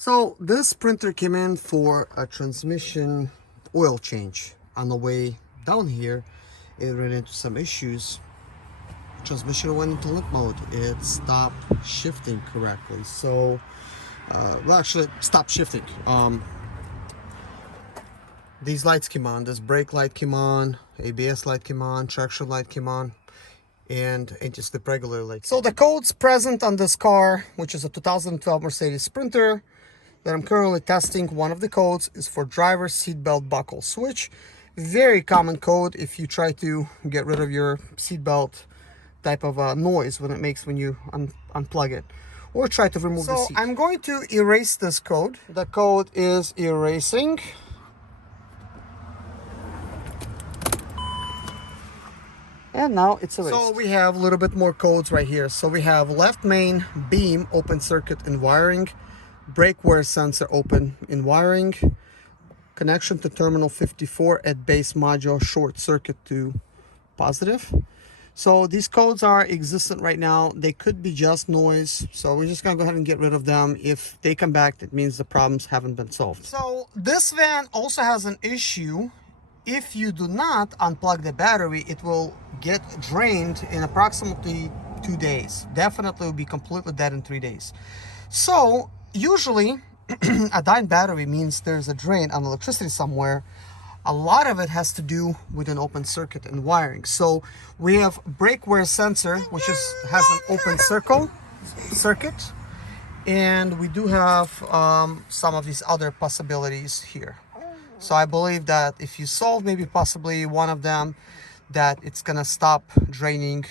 So this printer came in for a transmission oil change. On the way down here, it ran into some issues. Transmission went into limp mode. It stopped shifting correctly. So, well, actually, stopped shifting. These lights came on. This brake light came on, ABS light came on, traction light came on, and just the regular light. So the codes present on this car, which is a 2012 Mercedes Sprinter that I'm currently testing, one of the codes is for driver seatbelt buckle switch. Very common code if you try to get rid of your seatbelt type of noise when it makes when you unplug it or try to remove the seat. I'm going to erase this code. The code is erasing. And now it's erased. So we have a little bit more codes right here. So we have left main beam open circuit in wiring, brake wear sensor open in wiring, connection to terminal 54 at base module short circuit to positive. So these codes are existent right now. They could be just noise. So we're just gonna go ahead and get rid of them. If they come back, that means the problems haven't been solved. So this van also has an issue. If you do not unplug the battery, it will get drained in approximately 2 days. Definitely will be completely dead in 3 days. So usually a dying battery means there's a drain on electricity somewhere. A lot of it has to do with an open circuit in wiring. So we have brake wear sensor, which has an open circuit, and we do have some of these other possibilities here. So I believe that if you solve maybe possibly one of them, that it's gonna stop draining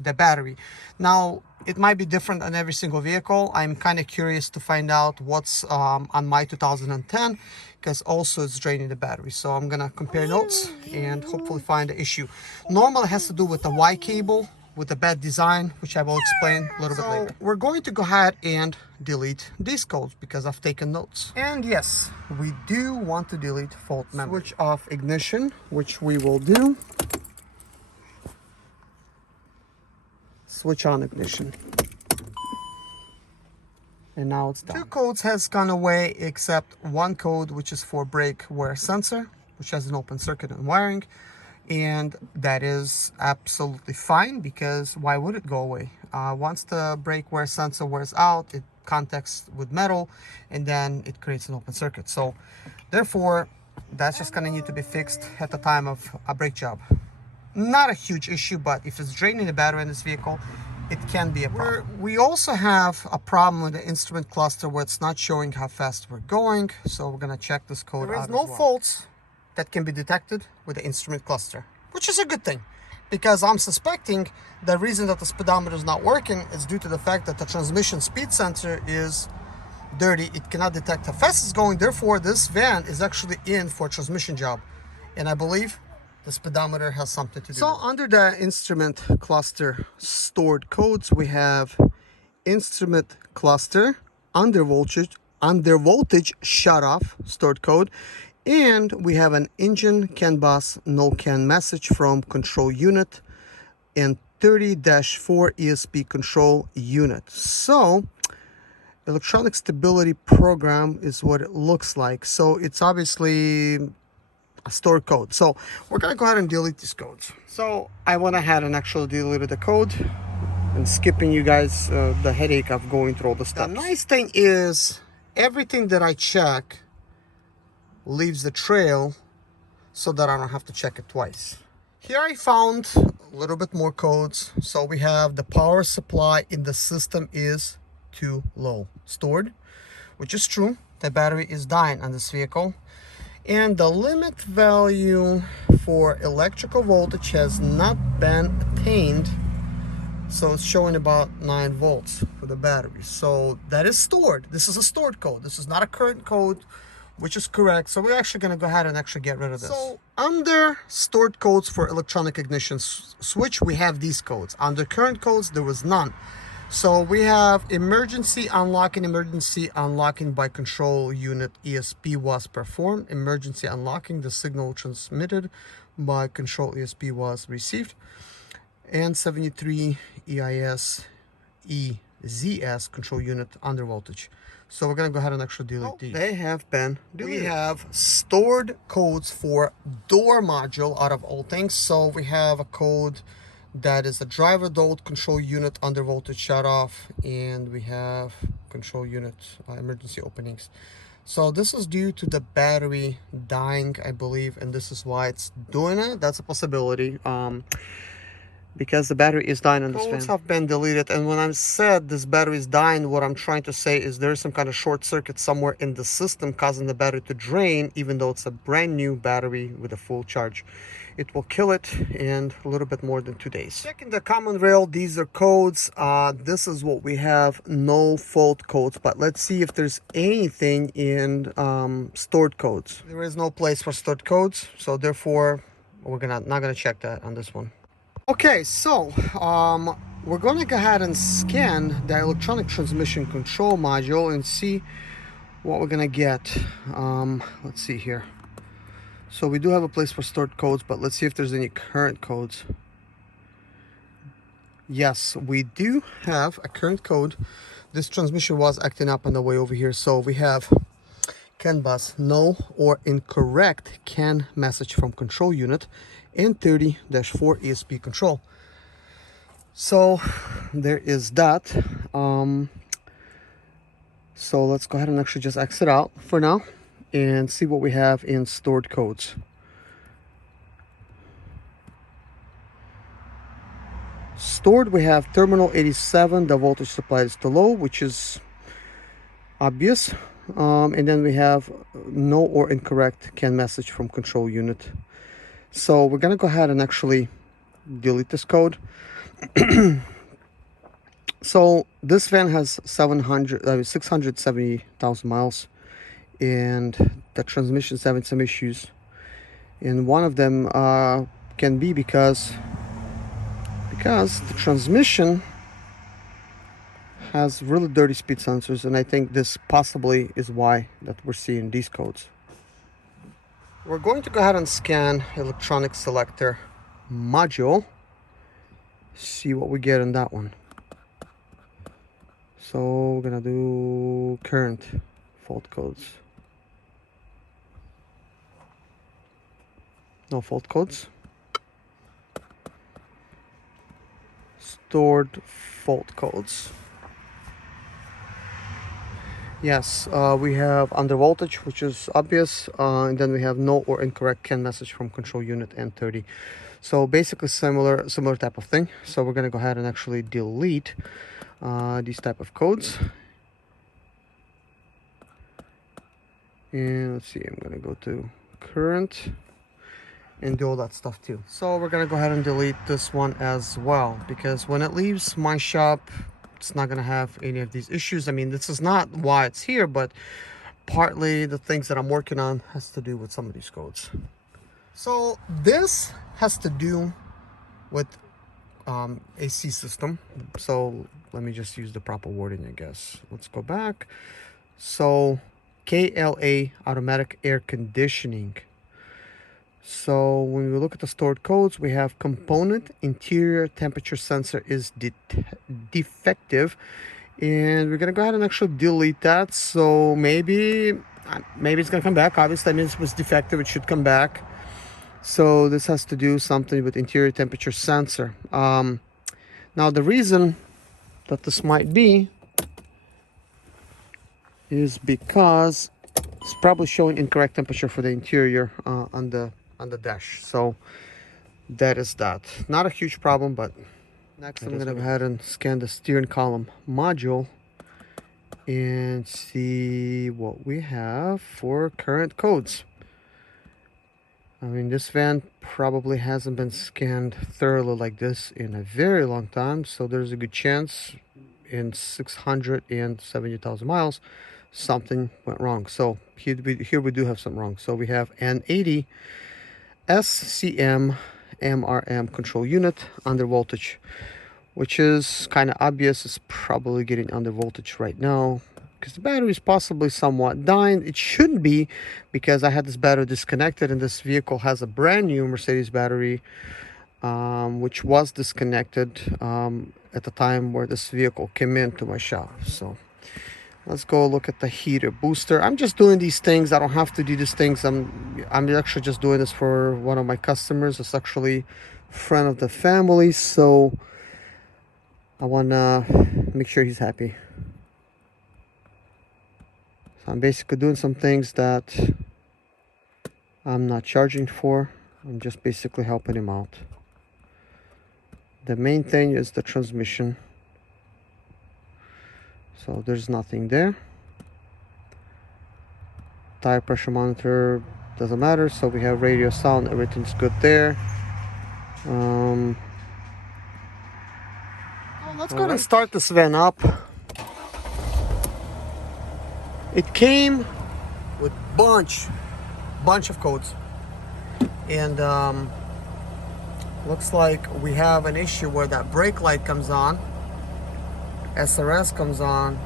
the battery. Now, it might be different on every single vehicle. I'm kind of curious to find out what's on my 2010, because also it's draining the battery. So I'm gonna compare notes and hopefully find the issue. Normally it has to do with the Y cable, with the bad design, which I will explain a little bit later. We're going to go ahead and delete these codes because I've taken notes. And yes, we do want to delete fault memory. Switch off ignition, which we will do. Switch on ignition. And now it's done. 2 codes has gone away except one code, which is for brake wear sensor, which has an open circuit and wiring. And that is absolutely fine, because why would it go away? Once the brake wear sensor wears out, it contacts with metal and then it creates an open circuit. So therefore, that's just gonna need to be fixed at the time of a brake job. Not a huge issue, but if it's draining the battery in this vehicle, it can be a problem. We also have a problem with the instrument cluster where it's not showing how fast we're going. So we're gonna check this code out. There is no faults that can be detected with the instrument cluster, which is a good thing, because I'm suspecting the reason that the speedometer is not working is due to the fact that the transmission speed sensor is dirty. It cannot detect how fast it's going. Therefore, this van is actually in for a transmission job. And I believe the speedometer has something to do. So under the instrument cluster stored codes, we have instrument cluster, under voltage shut off stored code, and we have an engine CAN bus no CAN message from control unit and 30-4 ESP control unit. So electronic stability program is what it looks like. So it's obviously a stored code. So we're gonna go ahead and delete these codes. So I went ahead and actually deleted the code and skipping you guys the headache of going through all the steps. The nice thing is everything that I check leaves the trail so that I don't have to check it twice. Here I found a little bit more codes. So we have the power supply in the system is too low stored, which is true. The battery is dying on this vehicle. And the limit value for electrical voltage has not been attained. So it's showing about 9 volts for the battery. So that is stored. This is a stored code. This is not a current code, which is correct. So we're actually going to go ahead and actually get rid of this. So under stored codes for electronic ignition switch, we have these codes. Under current codes, there was none. So we have emergency unlocking by control unit ESP was performed. Emergency unlocking, the signal transmitted by control ESP was received. And 73 EIS EZS control unit under voltage. So we're gonna go ahead and actually delete these. They have been deleted. We have stored codes for door module out of all things. So we have a code that is a driver door control unit under voltage shut off, and we have control unit emergency openings. So this is due to the battery dying, I believe, and this is why it's doing it. That's a possibility. Because the battery is dying on this fan. Codes have been deleted, and when I said this battery is dying, what I'm trying to say is there's some kind of short circuit somewhere in the system causing the battery to drain, even though it's a brand new battery with a full charge. It will kill it in a little bit more than 2 days. Checking the common rail, these are codes. This is what we have, no fault codes, but let's see if there's anything in stored codes. There is no place for stored codes, so therefore we're not gonna check that on this one. Okay, so we're going to go ahead and scan the electronic transmission control module and see what we're going to get. Let's see here. So we do have a place for stored codes, but let's see if there's any current codes. Yes, we do have a current code. This transmission was acting up on the way over here. So we have CAN bus, no or incorrect CAN message from control unit, and 30-4 ESP control. So there is that. So let's go ahead and actually just exit out for now and see what we have in stored codes. Stored, we have terminal 87, the voltage supplied is to low, which is obvious. And then we have no or incorrect CAN message from control unit. So we're gonna go ahead and actually delete this code. So this van has 670,000 miles, and the transmission's having some issues. And one of them can be because the transmission has really dirty speed sensors, and I think this possibly is why that we're seeing these codes. We're going to go ahead and scan electronic selector module, see what we get in that one. So we're gonna do current fault codes. No fault codes. Stored fault codes. Yes, we have under voltage, which is obvious, and then we have no or incorrect CAN message from control unit and 30. So basically similar type of thing. So we're gonna go ahead and actually delete these type of codes. And let's see, I'm gonna go to current and do all that stuff too. So we're gonna go ahead and delete this one as well, because when it leaves my shop, it's not gonna have any of these issues. I mean, this is not why it's here, but partly the things that I'm working on has to do with some of these codes. So this has to do with AC system. So let me just use the proper wording, I guess. Let's go back. So KLA, automatic air conditioning. So when we look at the stored codes, we have component interior temperature sensor is defective, and we're gonna go ahead and actually delete that. So maybe it's gonna come back. Obviously, I mean, it was defective, it should come back. So this has to do something with interior temperature sensor. Now the reason that this might be is because it's probably showing incorrect temperature for the interior on the dash. So that is that. Not a huge problem, but next I'm gonna go ahead and scan the steering column module and see what we have for current codes. I mean, this van probably hasn't been scanned thoroughly like this in a very long time, so there's a good chance in 670,000 miles something went wrong. So here we do have something wrong. So we have an 80 SCM MRM control unit under voltage, which is kind of obvious. It's probably getting under voltage right now because the battery is possibly somewhat dying. It shouldn't be, because I had this battery disconnected, and this vehicle has a brand new Mercedes battery which was disconnected at the time where this vehicle came into my shop. So Let's go look at the heater booster. I'm just doing these things. I don't have to do these things. I'm actually just doing this for one of my customers. It's actually a friend of the family, so I wanna make sure he's happy. So I'm basically doing some things that I'm not charging for. I'm just basically helping him out. The main thing is the transmission. So there's nothing there. Tire pressure monitor doesn't matter, so we have radio, sound, everything's good there. Well, let's go ahead and start this van up. It came with bunch of codes, and looks like we have an issue where that brake light comes on, SRS comes on,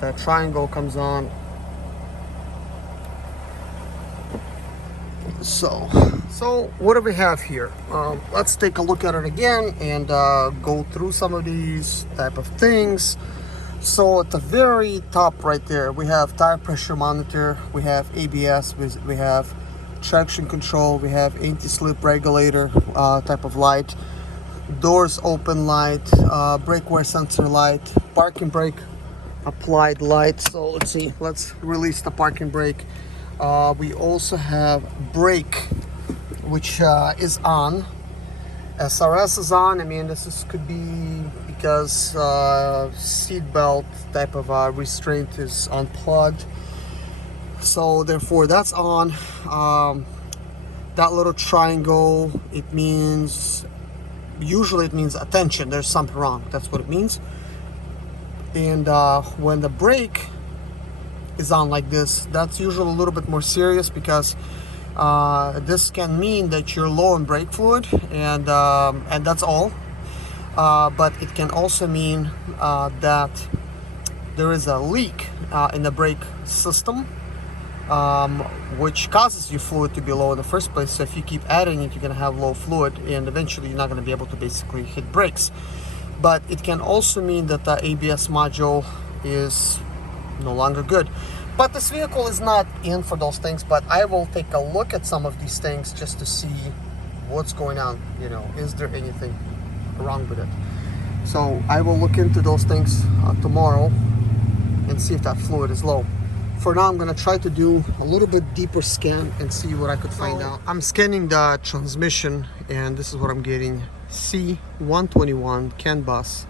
that triangle comes on. So what do we have here? Let's take a look at it again and go through some of these type of things. So at the very top right there, we have tire pressure monitor, we have ABS, we have traction control, we have anti-slip regulator type of light, doors open light, brake wear sensor light, parking brake applied light. So let's see, let's release the parking brake. We also have brake, which is on. SRS is on. I mean, could be because seat belt type of restraint is unplugged. So therefore that's on. That little triangle, usually it means attention, there's something wrong. That's what it means. And when the brake is on like this, that's usually a little bit more serious, because this can mean that you're low in brake fluid, and that's all. But it can also mean that there is a leak in the brake system, which causes your fluid to be low in the first place. So if you keep adding it, you're going to have low fluid, and eventually you're not going to be able to basically hit brakes. But it can also mean that the ABS module is no longer good. But this vehicle is not in for those things, but I will take a look at some of these things just to see what's going on. You know, is there anything wrong with it? So I will look into those things tomorrow and see if that fluid is low. For now, I'm going to try to do a little bit deeper scan and see what I could find out. I'm scanning the transmission, and this is what I'm getting. C121 CAN bus,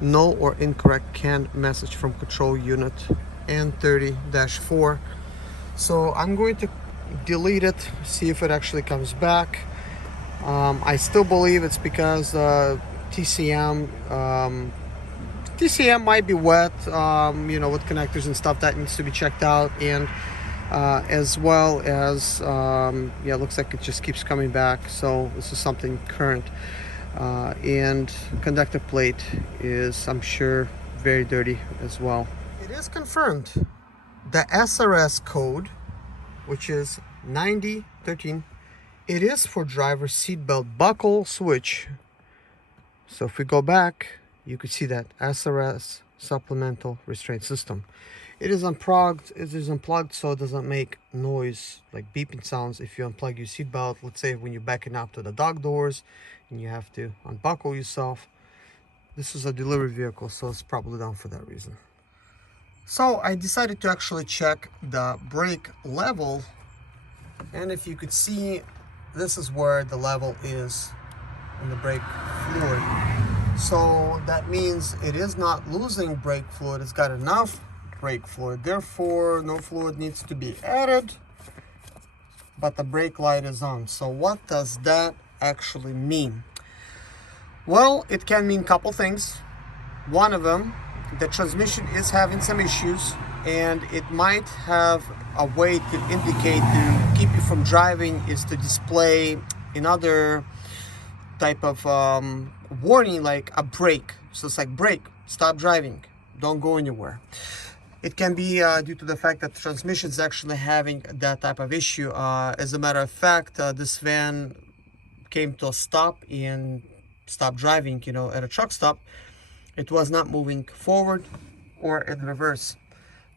null or incorrect CAN message from control unit N30-4. So I'm going to delete it, see if it actually comes back. I still believe it's because TCM might be wet, you know, with connectors and stuff that needs to be checked out. And as well as yeah, it looks like it just keeps coming back. So this is something current. And conductor plate is, I'm sure, very dirty as well. It is confirmed. The SRS code, which is 9013, it is for driver seatbelt buckle switch. So if we go back, you could see that SRS supplemental restraint system. It is unplugged. It is unplugged, so it doesn't make noise like beeping sounds if you unplug your seatbelt. Let's say when you're backing up to the dog doors and you have to unbuckle yourself. This is a delivery vehicle, so it's probably down for that reason. So I decided to actually check the brake level, and if you could see, this is where the level is in the brake fluid. So that means it is not losing brake fluid. It's got enough brake fluid, therefore no fluid needs to be added, but the brake light is on. So what does that actually mean? Well, it can mean a couple things. One of them, the transmission is having some issues, and it might have a way to indicate to keep you from driving, is to display another type of warning, like a brake. So it's like, brake, stop driving, don't go anywhere. It can be due to the fact that the transmission is actually having that type of issue. As a matter of fact, this van came to a stop and stopped driving, you know, at a truck stop. It was not moving forward or in reverse.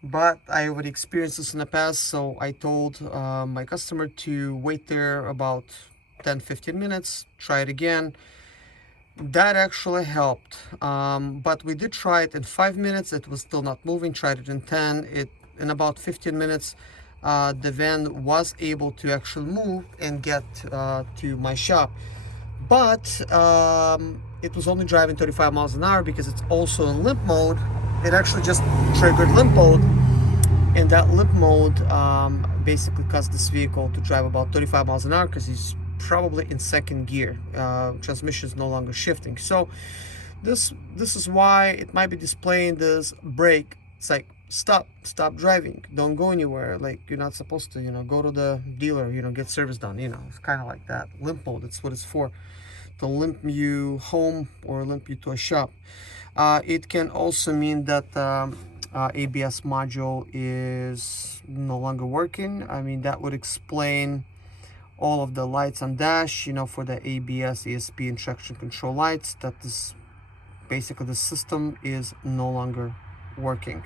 But I already experienced this in the past, so I told my customer to wait there about 10-15 minutes, try it again. That actually helped, but we did try it in 5 minutes. It was still not moving. Tried it in 10. In about 15 minutes, the van was able to actually move and get to my shop. But it was only driving 35 miles an hour because it's also in limp mode. It actually just triggered limp mode, and that limp mode basically caused this vehicle to drive about 35 miles an hour because he's probably in second gear. Transmission is no longer shifting. So this is why it might be displaying this brake. It's like, stop driving, don't go anywhere. Like, you're not supposed to, go to the dealer, get service done. It's kind of like that. Limp mode, that's what it's for, to limp you home or limp you to a shop. It can also mean that ABS module is no longer working. I mean, that would explain all of the lights on dash, for the ABS, ESP, and traction control lights, that is basically the system is no longer working.